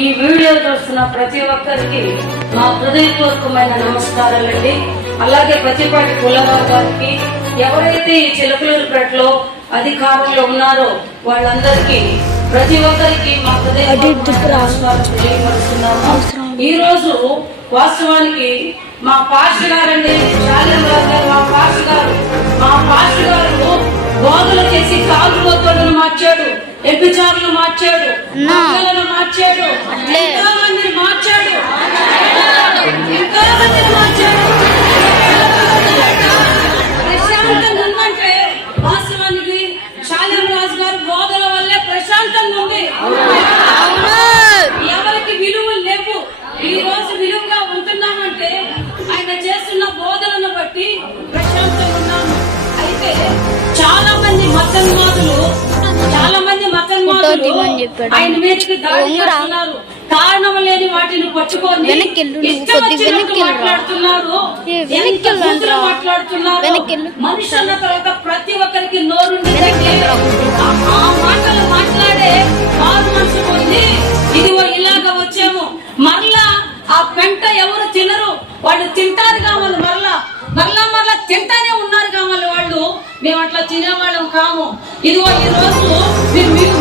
ఈ వీడియో చూస్తున్న ప్రతి ఒక్కరికి మా హృదయపూర్వకమైన నమస్కారాలండి. అలాగే ప్రతిపాటి పుల్లరావు గారికి ఎవరైతే ఈ చిలకలూరుపేటలో అధికారంలో ఉన్నారో వాళ్ళందరికీ ప్రతి ఒక్కరికి మా తెలియపరుస్తున్నాము ఈ రోజు వాస్తవానికి మా పాస్టర్ గారండి శాలింరాజు గారు మా పాస్టర్ గారు మా పాస్టర్ గారు బోధలు చేసి తాగుబోతులను మార్చాడు. ఎపిచారులు మార్చాడు మహిళలను మార్చాడు ఎంతో మందిని మార్చాడు. ఎంతో మందిని మార్చాడు. దాడి. చేస్తున్నారు కారణం లేని వాటిని పట్టుకొని ఇష్టం వచ్చినట్టు. మాట్లాడుతున్నారు ఎంత? మాట్లాడుతున్నారు. మనిషి అన్న తర్వాత ప్రతి ఒక్కరికి నోరు. ఆ మాటలు మాట్లాడే మనసు పొంది ఇదిగో ఇలాగ వచ్చాము మరలా ఆ పెంట ఎవరు తినరు వాళ్ళు తింటారు కావాలి మరలా మరలా మరలా తింటానే ఉన్నారు కావాలి వాళ్ళు మేము అట్లా తినేవాళ్ళం కాము ఇదిగో ఈ రోజు మీరు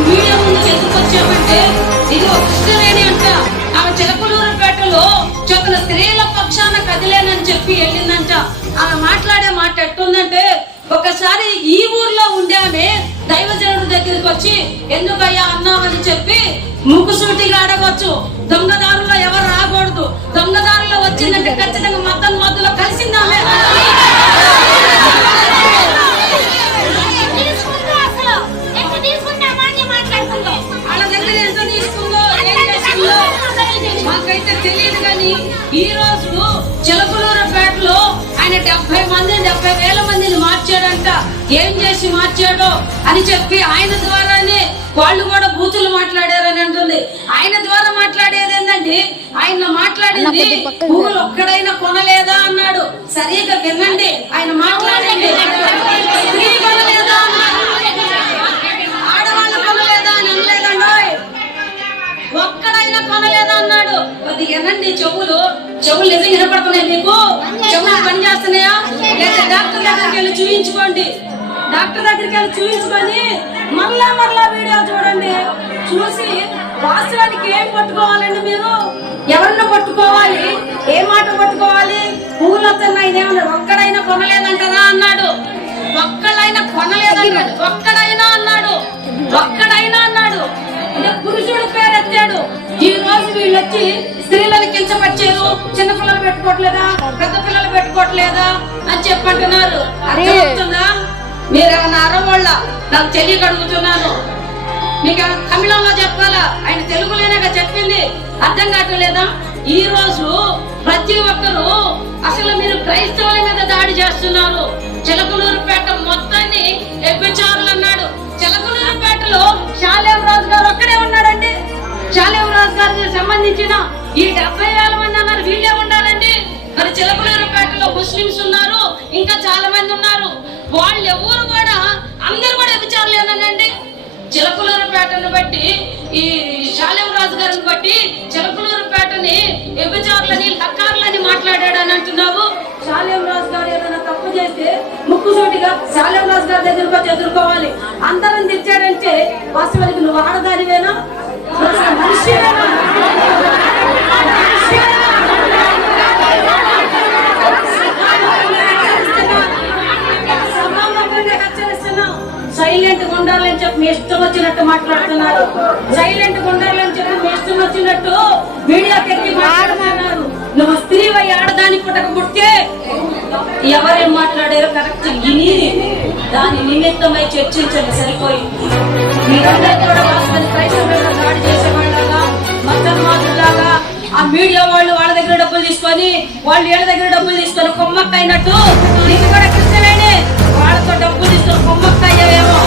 వచ్చామంటే ఇదిగో కృష్ణవేణి అంట ఆమె చిలకలూరుపేటలో చొక్కన స్త్రీల పక్షాన కదిలేనని చెప్పి వెళ్ళిందంట. ఆమె మాట్లాడే మాట ఎట్టుందంటే ఒకసారి ఈ ఊర్లో ఉండే ఆమె దైవజనుడి దగ్గరికి వచ్చి ఎందుకయ్యా అన్నామని చెప్పి ముక్కుసూటిగా అడగొచ్చు. దొంగదారులో ఎవరు రాకూడదు. దొంగదారులో వచ్చిందంటే ఖచ్చితంగా మతం మధ్యలో కలిసిందామే. కొద్ది పక్కకు భూములు ఒక్కడైనా కొనలేదా అన్నాడు. సరిగా వినండి. ఆయన అనలేదండోయ్ ఒక్కడైనా కొనలేదా అన్నాడు. కొద్దిగా వినండి చెవులు. చెవులు నిజంగా వినపడుతున్నాయి మీకు? చెవులు పని చేస్తున్నాయా లేదా డాక్టర్ దగ్గరికి వెళ్ళి చూయించుకోండి. డాక్టర్ దగ్గరికి వెళ్ళి చూయించుకొని మళ్ళా మళ్ళా వీడియో చూడండి. చూసి వాస్తవానికి ఏం పట్టుకోవాలండి మీరు? ఎవరిని పట్టుకోవాలి? ఏ మాట పట్టుకోవాలి? పువ్వులు వస్తున్నాయి ఒక్కడైనా కొనలేదంటారా అన్నాడు. ఒక్కడైనా కొనలేదన్నాడు ఒక్కడైనా అన్నాడు. ఒక్కడైనా అన్నాడు. పురుషుడు పేరెత్తాడు. ఈ రోజు వీళ్ళు వచ్చి స్త్రీలను కించపరిచారు. చిన్న పిల్లలు పెట్టుకోవట్లేదా? పెద్ద పిల్లలు పెట్టుకోవట్లేదా? అని చెప్పంటున్నారు. అర్థమవుతుందా? మీరు ఏమన్నా అరవాళ్ళ? నాకు తెలియక అడుగుతున్నాను. మీకు తమిళంలో చెప్పాలా? ఆయన తెలుగులోనే చెప్పింది. అర్థం కావట్లేదా ఈ రోజు ప్రతి ఒక్కరూ అసలు మీరు క్రైస్తవుల మీద దాడి చేస్తున్నారు. చిలకలూరుపేట మొత్తాన్ని ఎగ్గుచారులు అన్నాడు. చిలకలూరుపేటలో శాలేం రాజు గారు ఒక్కడే ఉన్నాడండి. శాలేం రాజు గారికి సంబంధించిన ఈ డెబ్బై వేల మంది అన్నారు. వీళ్ళే ఉండాలండి. మరి చిలకలూరుపేటలో ముస్లింస్ ఉన్నారు. ఇంకా చాలా మంది ఉన్నారు. వాళ్ళు ఎవరు కూడా అందరు కూడా ఎగ్గుచారులేనండి చిలకలూరుపేటను బట్టి ఈ శాలేం రాజు గారిని బట్టి చిలకలూరుపేటని వ్యభిచారులని లక్కారులని మాట్లాడాడు అని అంటున్నావు. శాలేం రాజు గారు ఏదైనా తప్పు చేస్తే ముక్కుసూటిగా శాలేం రాజు గారి దగ్గరకు వచ్చి ఎదుర్కోవాలి. అందరం తెచ్చాడంటే వాస్తవానికి నువ్వు ఆడదానివేనా? నువ్వు మనిషివేనా? సైలెంట్ ఉండాలని చెప్పి మీ ఇష్టం వచ్చినట్టు మాట్లాడుతున్నారు. సైలెంట్ ఉండాలని చెప్పి మీ ఇష్టం వచ్చినట్టు మీడియాకి ఎక్కి మాట్లాడుతున్నారు. నువ్వు స్త్రీ వై ఆడదాని పుట్టక పుట్టే ఎవరేం మాట్లాడారో కరెక్ట్ విని దాని నిమిత్తమై చర్చించండి సరిపోయింది. మీరందరూ కూడా వాస్తవానికి క్రైస్తవుల దాడి చేసేవాళ్ళగా మతన్మాదులాగా ఆ మీడియా వాళ్ళు వాళ్ళ దగ్గర డబ్బులు తీసుకొని వాళ్ళు వీళ్ళ దగ్గర డబ్బులు తీసుకొని కొమ్మక్క అయినట్టు నీకు కూడా కృష్ణవేణి వాళ్ళతో డబ్బులు తీసుకొని కొమ్మక్క అయ్యావేమో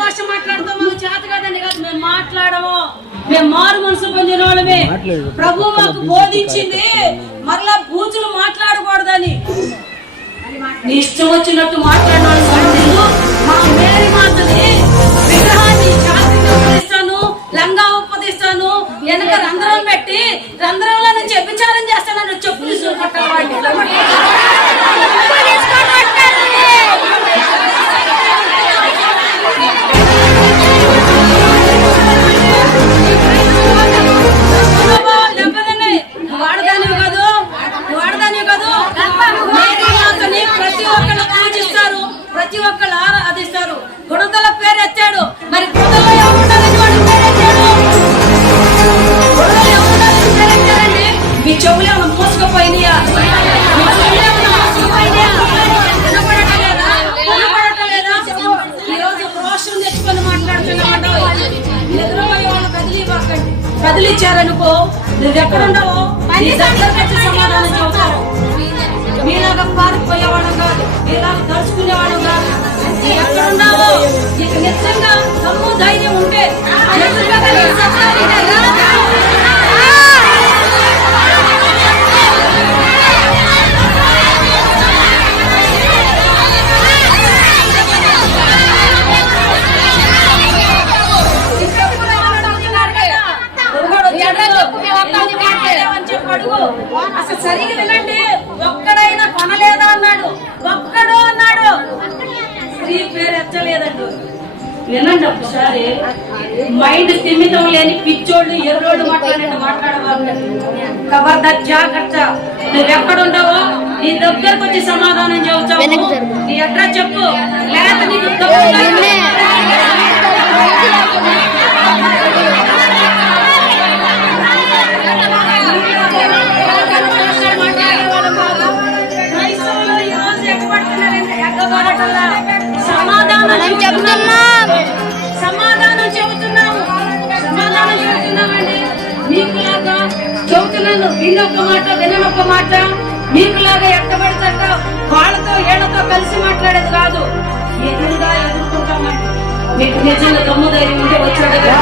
భాష మేము మారు మనసు పొందిన వాళ్ళమే ప్రభు మాకు బోధించింది. మరలా పూజలు మాట్లాడకూడదని. ఇష్టం వచ్చినట్టు మాట్లాడినాడు మా మేరీ మాతని విగ్రహాన్ని లంగా రంధ్రాలను వెనక రంధ్రం పెట్టి రంధ్రంలో నుంచి వ్యభిచారం చేస్తానని చెప్పులు చూపట్టాలండి నిజంగా దమ్ము ధైర్యం ఉంటే జాగ్రత్త. నువ్వు నువ్వెక్కడుండవో నీ దగ్గరకు వచ్చి సమాధానం చెబుతావు. నీ అడ్రస్ చెప్పు. సమాధానం చెబుతున్నాం సమాధానం చెబు అన్నలు వీళ్ళొక్క మాట విననొక్క మాట. మీకులాగా ఎట్టబడతాక వాళ్ళతో ఏళ్ళతో కలిసి మాట్లాడేది కాదు. ఎదురుగా ఎదుర్కొంటామండి. మీకు నిజంగా దమ్ము ఉంటే వచ్చాడు కదా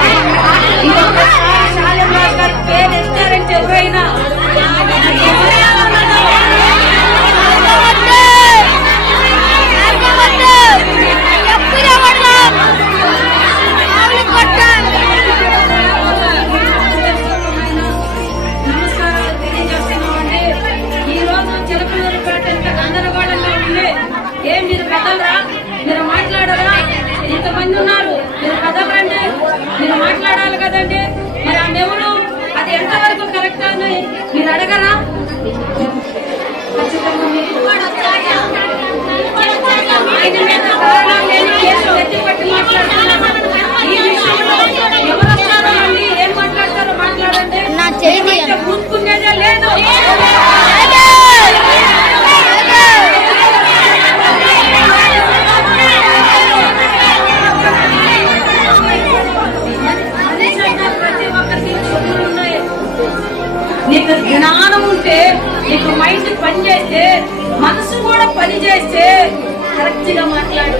మంచిగా మాట్లాడు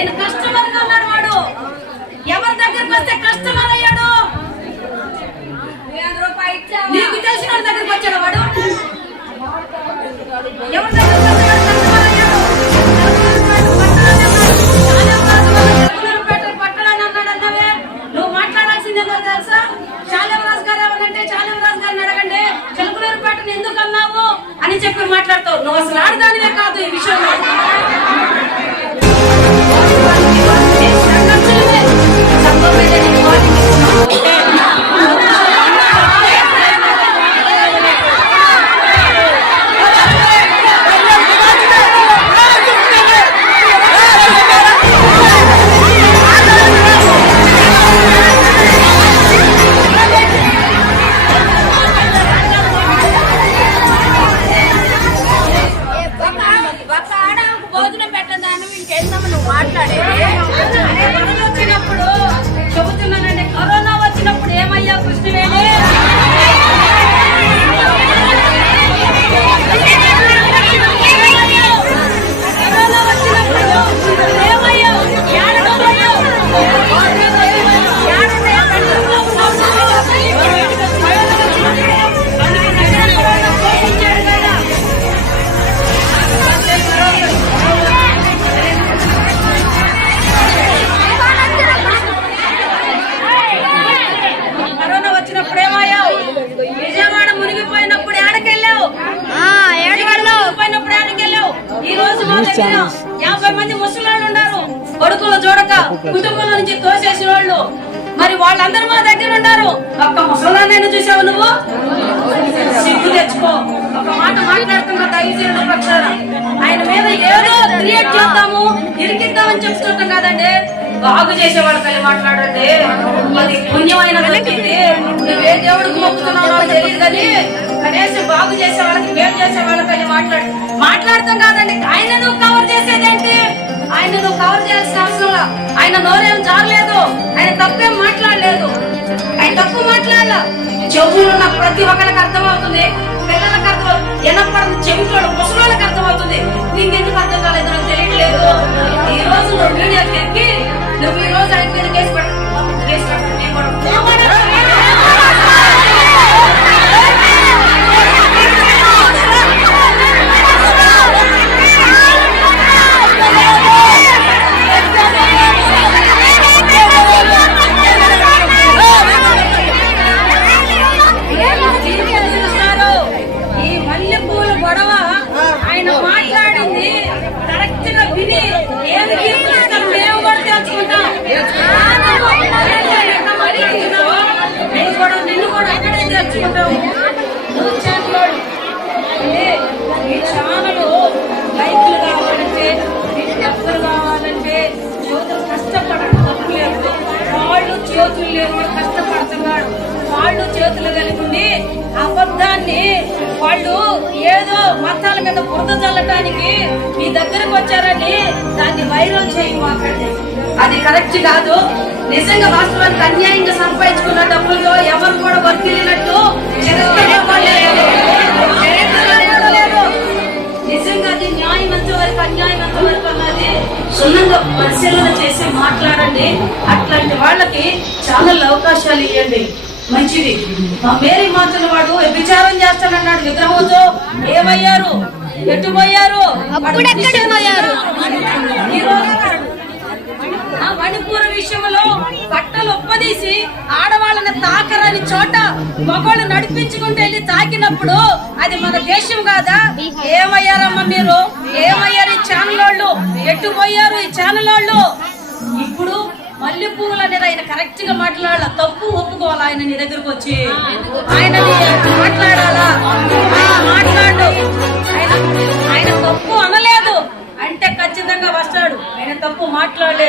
నేను కస్టమర్గా ఉన్నాడు వాడు. ఎవరి దగ్గరికి వస్తే కస్టమర్ అయ్యాడు. నీకు తెలిసిన దగ్గరికి వచ్చాడు వాడు? ఎవరి దగ్గరికి ఎందుకన్నావు అని చెప్పి మాట్లాడతావు. నువ్వు అసలు ఆడదానివే కాదు ఈ విషయంలో. Okay. మాట్లాడుతున్నా దయచేసి పక్షాన ఆయన మీద ఏదో క్రియేట్ చేద్దాము ఇరికిద్దామని చెప్తుంటాం కదండి. బాగు చేసేవాడు తల్లి మాట్లాడండి అది పుణ్యమైన వ్యక్తి. నువ్వే దేవుడికి మొక్కుతున్నావో తెలియదు కానీ కనీసం బాగు చేసే వాళ్ళకి మేలు చేసే వాళ్ళకి మాట్లాడు. మాట్లాడతాం కాదండి ఆయన నువ్వు కవర్ చేసేదేంటి ఆయన నువ్వు కవర్ చేయాల్సిన అవసరం ఆయన నోరేం జారలేదు ఆయన తప్పేం మాట్లాడలేదు. ఆయన తప్పు మాట్లాడాల. చెవులు ఉన్న ప్రతి ఒక్కరికి అర్థమవుతుంది. పిల్లలకు వినపడదు ఎనపడిన చెవిటోడు ముసలోళ్ళకి అర్థమవుతుంది. నీకు ఎందుకు అర్థం కాలేదు? నాకు తెలియట్లేదు. ఈ రోజు నువ్వు మీడియా ఎక్కి నువ్వు ఈ రోజు ఆయన మీద కేసు పెట్ట కేసు పెట్ట ఛానల్ లైక్లు కావాలంటే డబ్బులు కావాలంటే యువతలు కష్టపడడం తప్పు లేదు. వాళ్ళు చేతులు లేవు కష్టపడుతున్నాడు వాళ్ళు చేతులు కలిగి అబద్ధాన్ని వాళ్ళు ఏదో మతాల మీద బురద చల్లటానికి మీ దగ్గరకు వచ్చారని దాన్ని వైరల్ చేయమాకండి అది కరెక్ట్ కాదు. నిజంగా వాస్తవానికి అన్యాయంగా సంపాదించుకున్న డబ్బులతో ఎవరు కూడా వర్తిల్లినట్టు చరిత్రలో అది న్యాయం ఎంత వరకు అన్యాయం ఎంత వరకు అన్నది క్షుణ్ణంగా పరిశీలన చేసి మాట్లాడండి. అట్లాంటి వాళ్ళకి ఛానల్ అవకాశాలు ఇవ్వండి. మంచిది. మా మేరీ మాతలు వాడు విచారం చేస్తానన్నాడు విగ్రహంతో. ఏమయ్యారు? ఎటు పోయారు? అప్పుడు ఎక్కడికి పోయారు? ఈ రోజు మణిపూర్ విషయంలో బట్టలు ఒప్పదీసి ఆడవాళ్ళని తాకరని చోట మగవాళ్ళు నడిపించుకుంటూ వెళ్ళి తాకినప్పుడు అది మన దేశం కాదా? ఏమయ్యారమ్మా మీరు? ఏమయ్యారు ఈ ఛానల్ వాళ్ళు ఎటు పోయారు ఈ ఛానల్ వాళ్ళు ఇప్పుడు మల్లె పువ్వులు అనేది ఆయన కరెక్ట్గా మాట్లాడాల? తప్పు ఒప్పుకోవాలి ఆయన నీ దగ్గరకు వచ్చి? ఆయన మాట్లాడాలా? మాట్లాడు.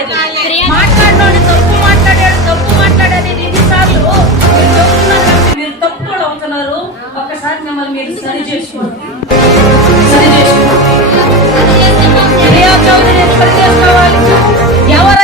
మాట్లాడలేదు మాట్లాడినోడు తప్పు మాట్లాడాడు తప్పు ఎన్నిసార్లు మీరు చెప్తున్నారు కాబట్టి మీరు తప్పు కూడా అవుతున్నారు. ఒక్కసారి మిమ్మల్ని మీరు సరి చేసుకోండి. సరి చేసుకోండి. చేసుకోవాలి? ఎవరైతే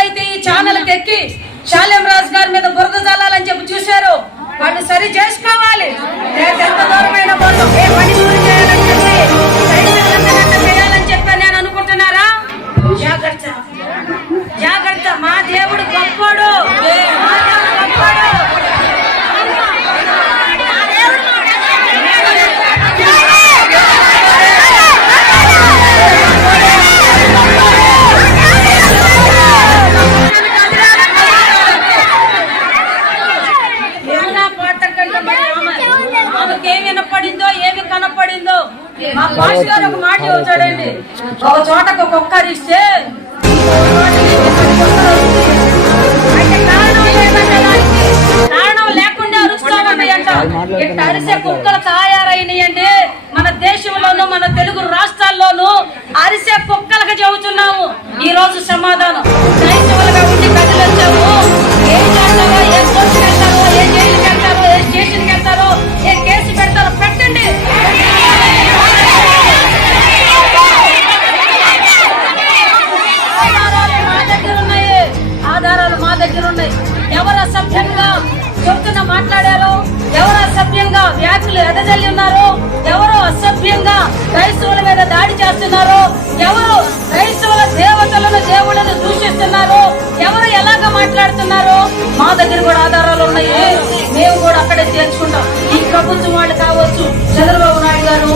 ఈ రోజు సమాధానం. క్రైస్తవులుగా ఉండి ప్రజలు వచ్చాము ఏం చేస్తారో ఏ కోర్టుకి వెళ్తారో ఏ జైలుకి వెళ్తారో ఏ స్టేషన్కి వెళ్తారో ఏ కేసు పెడతారో పెట్టండి. ఆధారాలు మా దగ్గర ఉన్నాయి. ఆధారాలు మా దగ్గర ఉన్నాయి. ఎవరు అసభ్యంగా చెప్తున్న మాట్లాడారో ఎవరు అసభ్యంగా వ్యాఖ్యలు ఎదజల్లి ఉన్నారో ముఖ్యంగా క్రైస్తవుల మీద దాడి చేస్తున్నారో. ఎవరు క్రైస్తవుల దేవతలను దేవుళ్ళను దూషిస్తున్నారో? ఎవరు ఎలాగ మాట్లాడుతున్నారో? మా దగ్గర కూడా ఆధారాలు ఉన్నాయి. మేము కూడా అక్కడే చేర్చుకుంటాం. ఈ ప్రభుత్వం వాళ్ళు కావచ్చు చంద్రబాబు నాయుడు గారు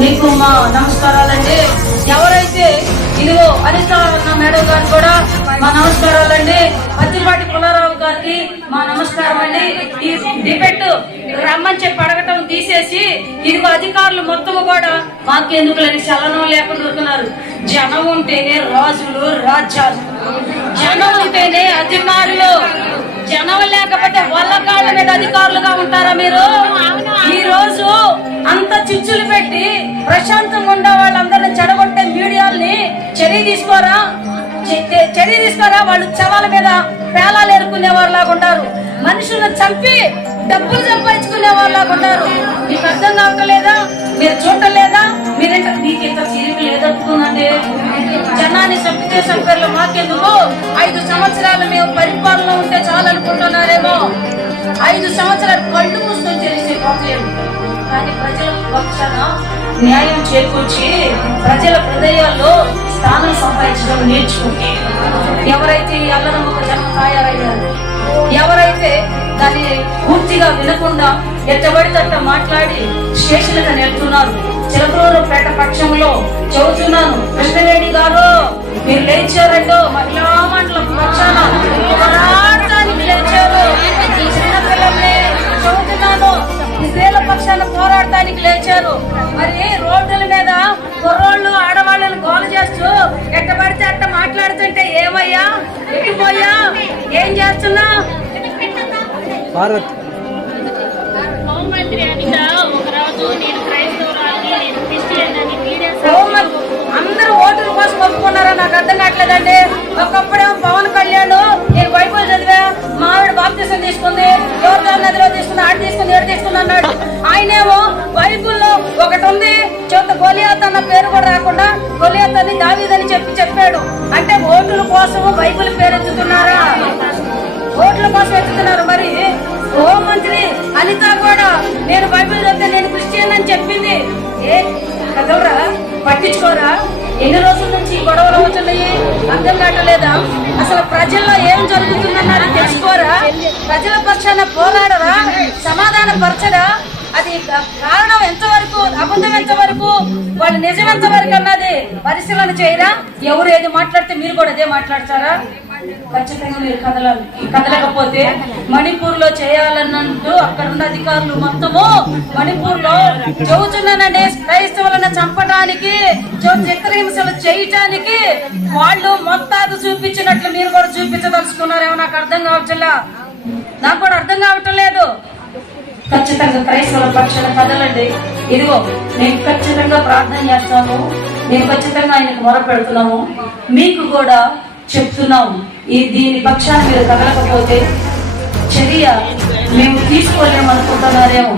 మీకు మా నమస్కారాలండి. ఎవరైతే ఇదిగో అనిత మేడం గారు కూడా మా నమస్కారాలండి. పత్తిపాటి పుల్లారావు గారికి మా నమస్కారం అండి. ఈ డిబెట్ రమ్మని చెప్పి అడగటం తీసేసి ఇదిగో అధికారులు మొత్తం కూడా మాకెందుకులని చలనం లేకుండా జనం ఉంటేనే రాజులు రాజ్యాలు. జనం ఉంటేనే అధికారులు. జనం లేకపోతే వాళ్ళ కాళ్ళ మీద అధికారులుగా ఉంటారా మీరు? ఈ రోజు అంత చిచ్చులు పెట్టి ప్రశాంతంగా ఉండే వాళ్ళందరినీ చెడగొట్టే మీడియాల్ని చర్య తీసుకోరా చర్య తీసుకోరా వాళ్ళు చవాల మీద పేలాలు ఏరుకునే వాళ్ళలాగా ఉంటారు మనుషులను చంపి డబ్బులు సంపాదించుకునే వాళ్ళలాగా ఉంటారు మీకు అర్థం కావట్లేదా? మీరు చూడలేదా మీరు మీకు ఇంత తీరిక లేదనుకుందండి. జనాన్ని చంపితే చంపారు. మాకెందుకు? ఐదు సంవత్సరాలు మేము పరిపాలన ఉంటే చాలనుకుంటున్నారేమో. ఐదు సంవత్సరాలు కళ్ళు మూసుకొని తెలిసే కానీ ప్రజల పక్షాన న్యాయం చేకూర్చి ప్రజల హృదయాల్లో స్థానం సంపాదించడం నేర్చుకుంటే ఎవరైతే ఈ అల్లనమ్మక జనం తయారయ్యారు ఎవరైతే దాన్ని పూర్తిగా వినకుండా ఎత్తబడితట్ట మాట్లాడి స్టేషన్లకు వెళ్తున్నారు చిలకలూరుపేట పక్షంలో చెబుతున్నాను కృష్ణవేణి గారు మీరు లేచారంటో మహిళా మండలం పక్షాన లేచారు చిన్నపిల్లల్ని చెబుతున్నాను స్త్రీల పక్షాన పోరాడటానికి లేచారు. మరి రోడ్డుల మీద కుర్రోళ్ళు ఆడవాళ్ళని గోల చేస్తూ ఎట్ట పడితే అట్ట మాట్లాడుతుంటే ఏమయ్యా? ఎట్టిపోయా ఏం చేస్తున్నా? పార్వతి హోంమంత్రి అనిత ఒకరోజు నేను ఒకటి ఉంది చెత్త గొలియాత్ అన్న పేరు కూడా రాకుండా గొలియాత్ అని దావీదని చెప్పి చెప్పాడు. అంటే ఓటుల కోసం బైబుల్ పేరు ఎత్తుతున్నారా? ఓట్ల కోసం ఎత్తుతున్నారు. మరి హోంమంత్రి అనిత కూడా నేను బైబిల్ చెప్తే నేను క్రిస్టియన్ అని చెప్పింది. ఏ కదవరా పట్టించుకోరా? ఎన్ని రోజుల నుంచి గొడవలు అవుతున్నాయి? అర్థం కావట్లేదా? అసలు ప్రజల్లో ఏం జరుగుతుందన్నది తెలుసుకోరా? ప్రజల పక్షాన పోరాడరా? సమ పరచరా అది క- కారణం ఎంతవరకు అబద్ధం వరకు వాళ్ళు నిజం వరకు అన్నది పరిశీలన చేయరా? ఎవరు ఏది మాట్లాడితే మీరు కూడా అదే మాట్లాడతారా? ఖచ్చితంగా మీరు కదల కదలకపోతే మణిపూర్లో చేయాలన్నట్టు అక్కడ ఉన్న అధికారులు మొత్తము మణిపూర్లో చదువుతున్నానండి. క్రైస్తవులను చంపడానికి చో- చిత్రహింసలు చేయటానికి వాళ్ళు మొత్తాది చూపించినట్లు మీరు కూడా చూపించదలుచుకున్నారేమో నాకు అర్థం కావట్లా? నాకు కూడా అర్థం కావటం లేదు ఖచ్చితంగా క్రైస్తవుల పక్షాన కదలండి. ఇదిగో మేము ఖచ్చితంగా ప్రార్థన చేస్తాము మేము ఖచ్చితంగా ఆయనకు మొర పెడుతున్నాము మీకు కూడా చెప్తున్నాము ఈ దీని పక్షాన మీరు కదలకపోతే చర్య మేము తీసుకోలేము అనుకుంటున్నారేమో.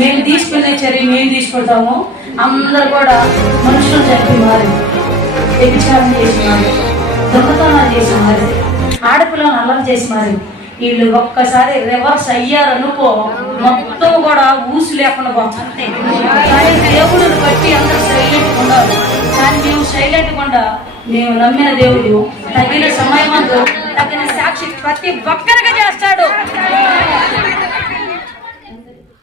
మేము తీసుకునే చర్య మేము తీసుకుంటాము. అందరు కూడా మనుషులు చెప్పి మారి. వ్యభిచారం చేసి మారి. దొంగతనాలు చేసి మారి. ఆడపిల్లలను అల్లరి చేసి మారి. వీళ్ళు ఒక్కసారి రివర్స్ అయ్యారనుకో మొత్తం కూడా ఊసి లేకుండా పోతుంది కానీ దేవుడిని బట్టి అందరూ సైలెంట్ ఉన్నారు కానీ మేము సైలెంట్ కూడా మేము నమ్మిన దేవుడు తగిన సమయం తగిన సాక్షి ప్రతి ఒక్కరిగా చేస్తాడు.